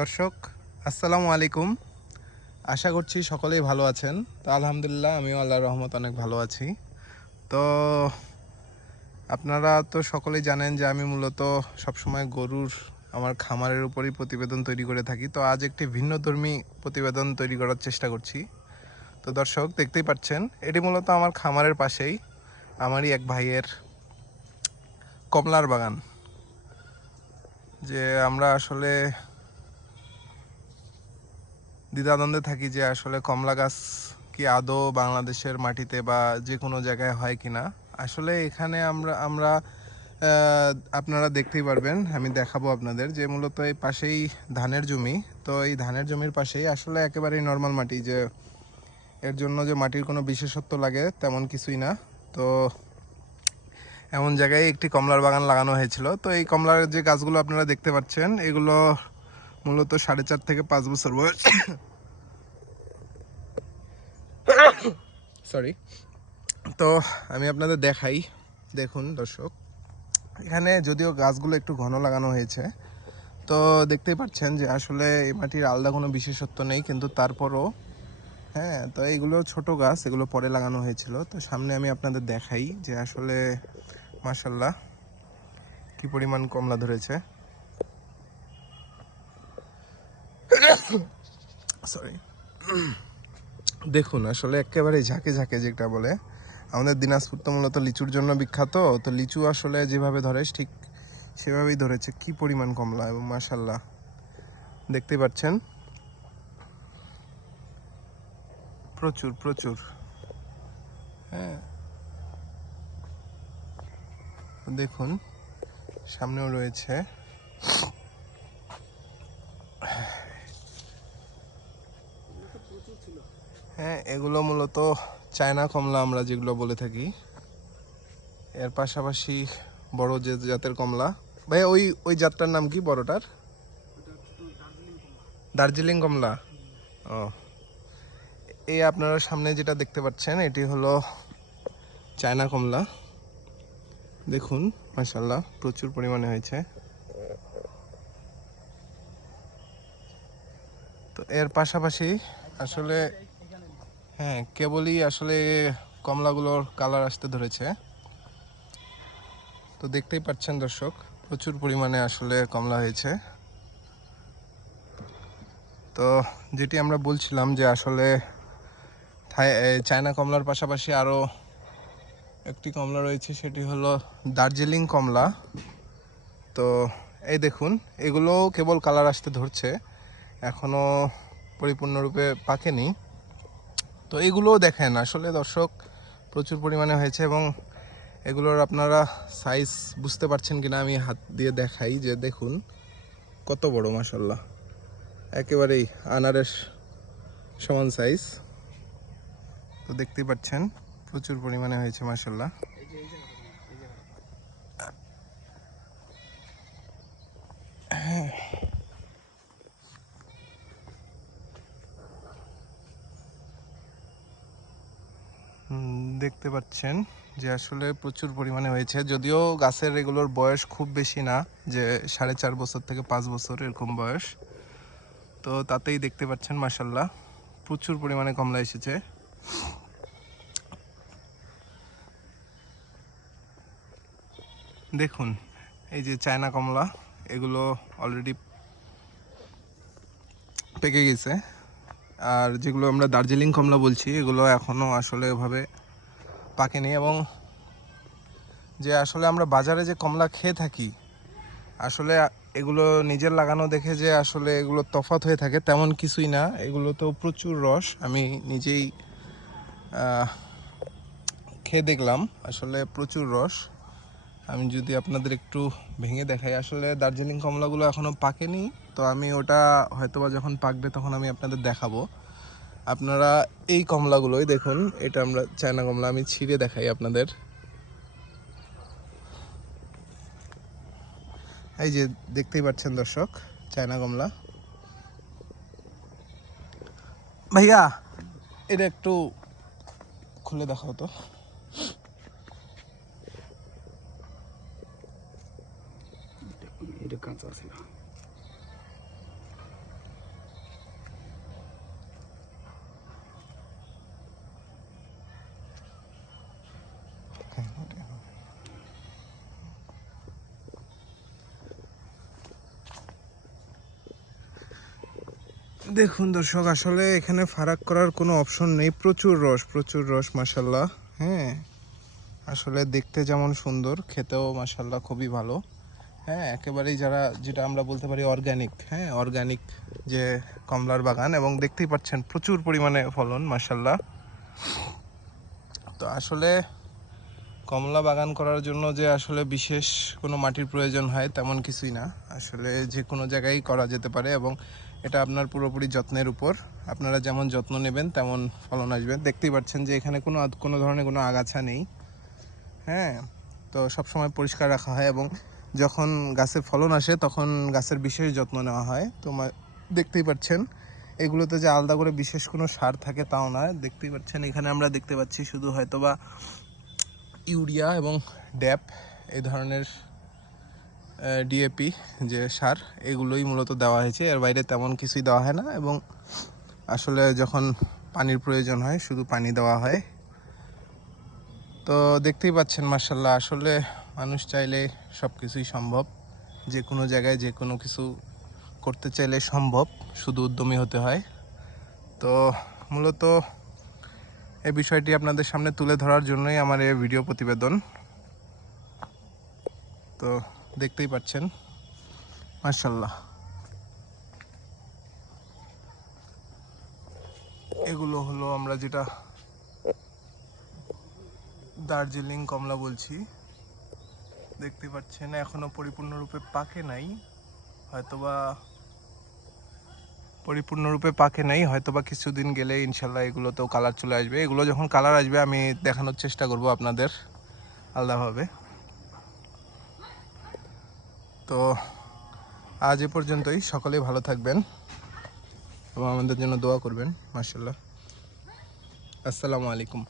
দর্শক, আসসালামু আলাইকুম। আশা করছি সকলেই ভালো আছেন। তো আলহামদুলিল্লাহ আমিও আল্লাহর রহমত অনেক ভালো আছি। তো আপনারা তো সকলেই জানেন যে আমি মূলত সবসময় গরুর আমার খামারের উপরই প্রতিবেদন তৈরি করে থাকি। তো আজ একটি ভিন্নধর্মী প্রতিবেদন তৈরি করার চেষ্টা করছি। তো দর্শক, দেখতেই পাচ্ছেন এটি মূলত আমার খামারের পাশেই আমারই এক ভাইয়ের কমলার বাগান। যে আমরা আসলে দ্বিধাদ্বন্দ্বে থাকি যে আসলে কমলা গাছ কি আদৌ বাংলাদেশের মাটিতে বা যে কোনো জায়গায় হয় কিনা। আসলে এখানে আমরা আপনারা দেখতেই পারবেন, আমি দেখাবো আপনাদের যে মূলত এই পাশেই ধানের জমি। তো এই ধানের জমির পাশেই আসলে একেবারেই নর্মাল মাটি, যে এর জন্য যে মাটির কোনো বিশেষত্ব লাগে তেমন কিছুই না। তো এমন জায়গায় একটি কমলার বাগান লাগানো হয়েছিল। তো এই কমলার যে গাছগুলো আপনারা দেখতে পাচ্ছেন এগুলো মূলত 4.5 থেকে 5 বছর বয়স। সরি। তো আমি আপনাদের দেখাই, দেখুন দর্শক, এখানে যদিও গাছগুলো একটু ঘন লাগানো হয়েছে, তো দেখতেই পাচ্ছেন যে আসলে এই মাটির আলাদা কোনো বিশেষত্ব নেই, কিন্তু তারপরও হ্যাঁ, তো এইগুলো ছোট গাছ, এগুলো পরে লাগানো হয়েছিল। তো সামনে আমি আপনাদের দেখাই যে আসলে মাশাল্লাহ কি পরিমাণ কমলা ধরেছে। সরি। দেখুন আসলে একেবারে ঝাঁকে ঝাঁকে যেটা বলে, আমাদের দিনাজপুর তো মূলত লিচুর জন্য বিখ্যাত। তো লিচু আসলে যেভাবে ধরে ঠিক সেভাবেই ধরেছে। কি পরিমাণ কমলা, এবং মাশাল্লাহ দেখতেই পাচ্ছেন প্রচুর প্রচুর। হ্যাঁ, দেখুন সামনেও রয়েছে। হ্যাঁ, এগুলো মূলত চায়না কমলা আমরা যেগুলো বলে থাকি। এর পাশাপাশি বড় যে জাতের কমলা, ভাই ওই ওই জাতটার নাম কি বড়টার? দার্জিলিং কমলা। ও, এই আপনারা সামনে যেটা দেখতে পাচ্ছেন এটি হলো চায়না কমলা। দেখুন মাশাল্লাহ প্রচুর পরিমাণে হয়েছে। তো এর পাশাপাশি আসলে হ্যাঁ, কেবলই আসলে কমলাগুলোর কালার আসতে ধরেছে। তো দেখতেই পাচ্ছেন দর্শক, প্রচুর পরিমাণে আসলে কমলা হয়েছে। তো যেটি আমরা বলছিলাম যে আসলে চায়না কমলার পাশাপাশি আরও একটি কমলা রয়েছে, সেটি হলো দার্জিলিং কমলা। তো এই দেখুন, এগুলো কেবল কালার আসতে ধরছে, এখনও পরিপূর্ণরূপে পাকেনি। তো এগুলোও দেখেন আসলে দর্শক প্রচুর পরিমাণে হয়েছে, এবং এগুলোর আপনারা সাইজ বুঝতে পারছেন কিনা আমি হাত দিয়ে দেখাই, যে দেখুন কত বড়, মাশাল্লাহ একেবারেই আনারের সমান সাইজ। তো দেখতেই পাচ্ছেন প্রচুর পরিমাণে হয়েছে মাশাল্লাহ। দেখতে পাচ্ছেন যে আসলে প্রচুর পরিমাণে হয়েছে, যদিও গাছের এগুলোর বয়স খুব বেশি না, যে 4.5 বছর থেকে 5 বছর এরকম বয়স। তো তাতেই দেখতে পাচ্ছেন মাশাল্লাহ প্রচুর পরিমাণে কমলা এসেছে। দেখুন এই যে চায়না কমলা, এগুলো অলরেডি পেকে গেছে। আর যেগুলো আমরা দার্জিলিং কমলা বলছি এগুলো এখনও আসলে ওভাবে পাকেনি। এবং যে আসলে আমরা বাজারে যে কমলা খেয়ে থাকি, আসলে এগুলো নিজের লাগানো দেখে যে আসলে এগুলো তফাৎ হয়ে থাকে তেমন কিছুই না। এগুলো তো প্রচুর রস, আমি নিজেই খেয়ে দেখলাম, আসলে প্রচুর রস। আমি যদি আপনাদের একটু ভেঙে দেখাই, আসলে দার্জিলিং কমলাগুলো এখনও পাকেনি। তো আমি ওটা হয়তোবা যখন পাকবে তখন আমি আপনাদের দেখাবো। আপনারা এই কমলাগুলোই দেখুন, এটা আমরা চায়না কমলা, আমি ছিঁড়ে দেখাই আপনাদের। এই যে দেখতেই পাচ্ছেন দর্শক, চায়না কমলা। ভাইয়া এটা একটু খুলে দেখাও তো। এটা কাঁচা ছিল। দেখুন দর্শক, আসলে এখানে ফারাক করার কোনো অপশন নেই, প্রচুর রস মাশাল্লাহ। হ্যাঁ, আসলে দেখতে যেমন সুন্দর, খেতেও মাশাল্লাহ খুবই ভালো। হ্যাঁ, একেবারেই যারা যেটা আমরা বলতে পারি অর্গানিক, হ্যাঁ অর্গানিক যে কমলার বাগান, এবং দেখতেই পাচ্ছেন প্রচুর পরিমাণে ফলন মাশাল্লাহ। তো আসলে কমলা বাগান করার জন্য যে আসলে বিশেষ কোনো মাটির প্রয়োজন হয় তেমন কিছুই না, আসলে যে কোনো জায়গায় করা যেতে পারে, এবং এটা আপনার পুরোপুরি যত্নের উপর। আপনারা যেমন যত্ন নেবেন তেমন ফলন আসবে। দেখতেই পাচ্ছেন যে এখানে কোনো ধরনের কোনো আগাছা নেই। হ্যাঁ, তো সবসময় পরিষ্কার রাখা হয়, এবং যখন গাছের ফলন আসে তখন গাছের বিশেষ যত্ন নেওয়া হয়। তো দেখতেই পাচ্ছেন এগুলোতে যে আলাদা করে বিশেষ কোনো সার থাকে তাও না। দেখতেই পাচ্ছেন এখানে আমরা দেখতে পাচ্ছি শুধু হয়তোবা ইউরিয়া এবং ড্যাপ এই ধরনের ডিএপি যে সার, এগুলোই মূলত দেওয়া হয়েছে। এর বাইরে তেমন কিছুই দেওয়া হয় না, এবং আসলে যখন পানির প্রয়োজন হয় শুধু পানি দেওয়া হয়। তো দেখতেই পাচ্ছেন মার্শাল্লাহ, আসলে মানুষ চাইলে সব কিছুই সম্ভব। যে কোনো জায়গায় যে কোনো কিছু করতে চাইলে সম্ভব, শুধু উদ্যমী হতে হয়। তো মূলত এই বিষয়টি আপনাদের সামনে তুলে ধরার জন্যই আমার এই ভিডিও প্রতিবেদন। তো দেখতেই পাচ্ছেন মার্শাল্লাহ, এগুলো হলো আমরা যেটা দার্জিলিং কমলা বলছি। দেখতে পাচ্ছেন এখনো পরিপূর্ণরূপে পাকে নাই, হয়তোবা কিছুদিন গেলে ইনশাল্লাহ এগুলোতেও কালার চলে আসবে। এগুলো যখন কালার আসবে আমি দেখানোর চেষ্টা করব আপনাদের আলাদাভাবে। তো আজ এ পর্যন্তই, সকলেই ভালো থাকবেন এবং আমাদের জন্য দোয়া করবেন। মাশাআল্লাহ, আসসালামু আলাইকুম।